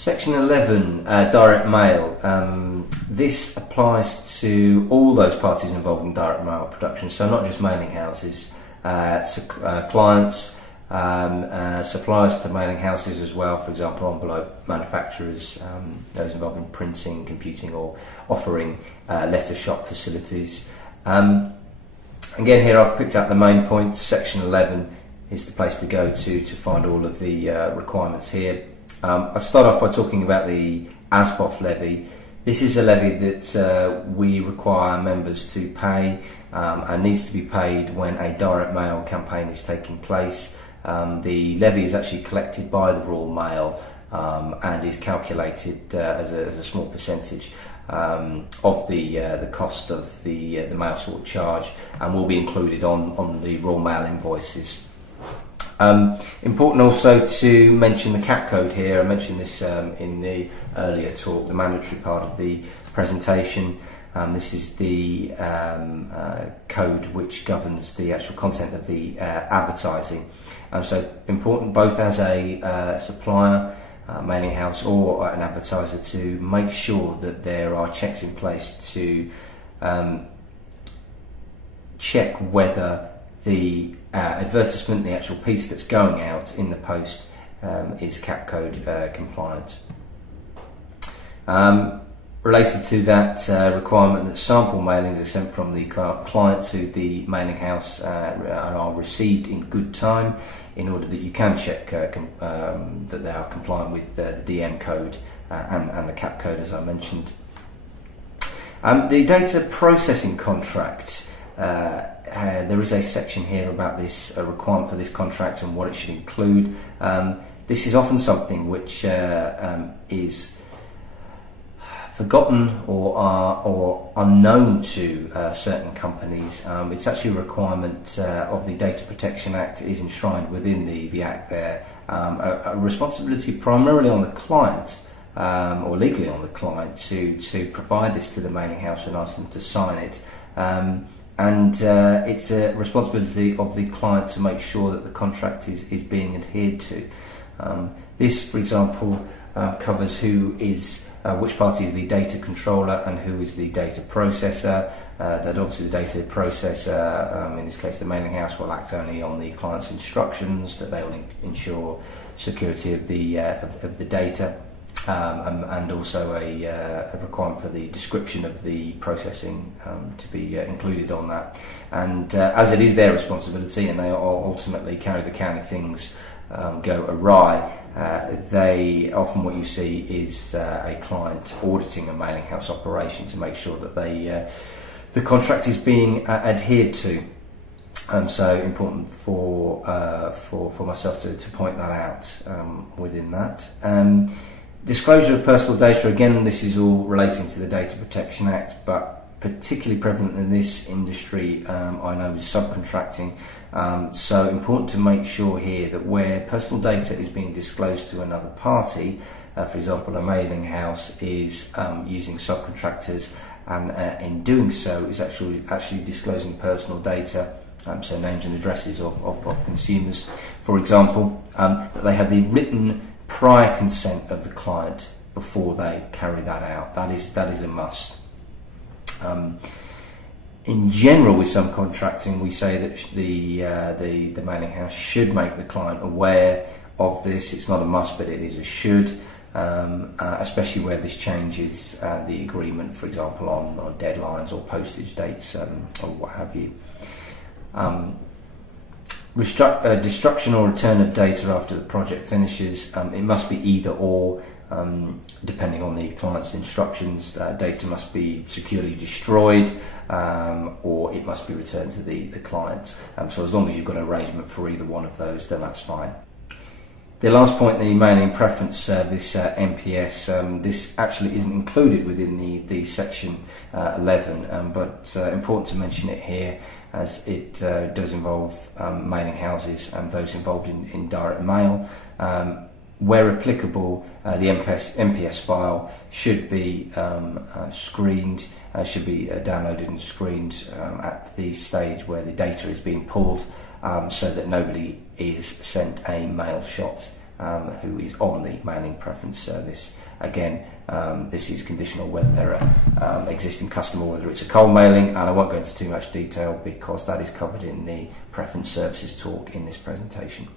Section 11, direct mail. This applies to all those parties involved in direct mail production, so not just mailing houses, clients, suppliers to mailing houses as well, for example envelope manufacturers, those involved in printing, computing or offering letter shop facilities. Again, here I've picked out the main points. Section 11 is the place to go to find all of the requirements here. I'll start off by talking about the ASBOF levy. This is a levy that we require members to pay and needs to be paid when a direct mail campaign is taking place. The levy is actually collected by the Royal Mail and is calculated as a small percentage of the cost of the mail sort charge, and will be included on the Royal Mail invoices. Important also to mention the CAP code here. I mentioned this in the earlier talk, the mandatory part of the presentation. This is the code which governs the actual content of the advertising. So important both as a supplier, mailing house or an advertiser to make sure that there are checks in place to check whether the advertisement, the actual piece that's going out in the post, is CAP code compliant. Related to that requirement that sample mailings are sent from the client to the mailing house and are received in good time in order that you can check that they are compliant with the DM code and the CAP code, as I mentioned. The data processing contract, there is a section here about this requirement for this contract and what it should include. This is often something which is forgotten or unknown to certain companies. It's actually a requirement of the Data Protection Act, is enshrined within the Act there. A responsibility primarily on the client, or legally on the client, to provide this to the mailing house and ask them to sign it. And it's a responsibility of the client to make sure that the contract is being adhered to. This, for example, covers who is which party is the data controller and who is the data processor. That obviously the data processor, in this case the mailing house, will act only on the client's instructions, that they will ensure security of the data, and also a requirement for the description of the processing to be included on that. And as it is their responsibility and they ultimately carry the can if things go awry, they often, what you see is a client auditing a mailing house operation to make sure that the contract is being adhered to. So important for myself to point that out within that. Disclosure of personal data, again, this is all relating to the Data Protection Act, but particularly prevalent in this industry, I know, is subcontracting. So important to make sure here that where personal data is being disclosed to another party, for example a mailing house is using subcontractors, and in doing so is actually disclosing personal data, so names and addresses of consumers, for example, that they have the written prior consent of the client before they carry that out. That is a must. In general, with subcontracting, we say that the mailing house should make the client aware of this. It's not a must, but it is a should, especially where this changes the agreement, for example, on deadlines or postage dates or what have you. Destruction or return of data after the project finishes, it must be either or. Depending on the client's instructions, data must be securely destroyed or it must be returned to the client. So as long as you've got an arrangement for either one of those, then that's fine. The last point, the Mailing Preference Service, MPS, this actually isn't included within the Section 11, but important to mention it here, as it does involve mailing houses and those involved in direct mail. Where applicable, the MPS file should be screened, should be downloaded and screened at the stage where the data is being pulled, so that nobody is sent a mail shot who is on the mailing preference service. Again, this is conditional whether they're an existing customer or whether it's a cold mailing, and I won't go into too much detail because that is covered in the preference services talk in this presentation.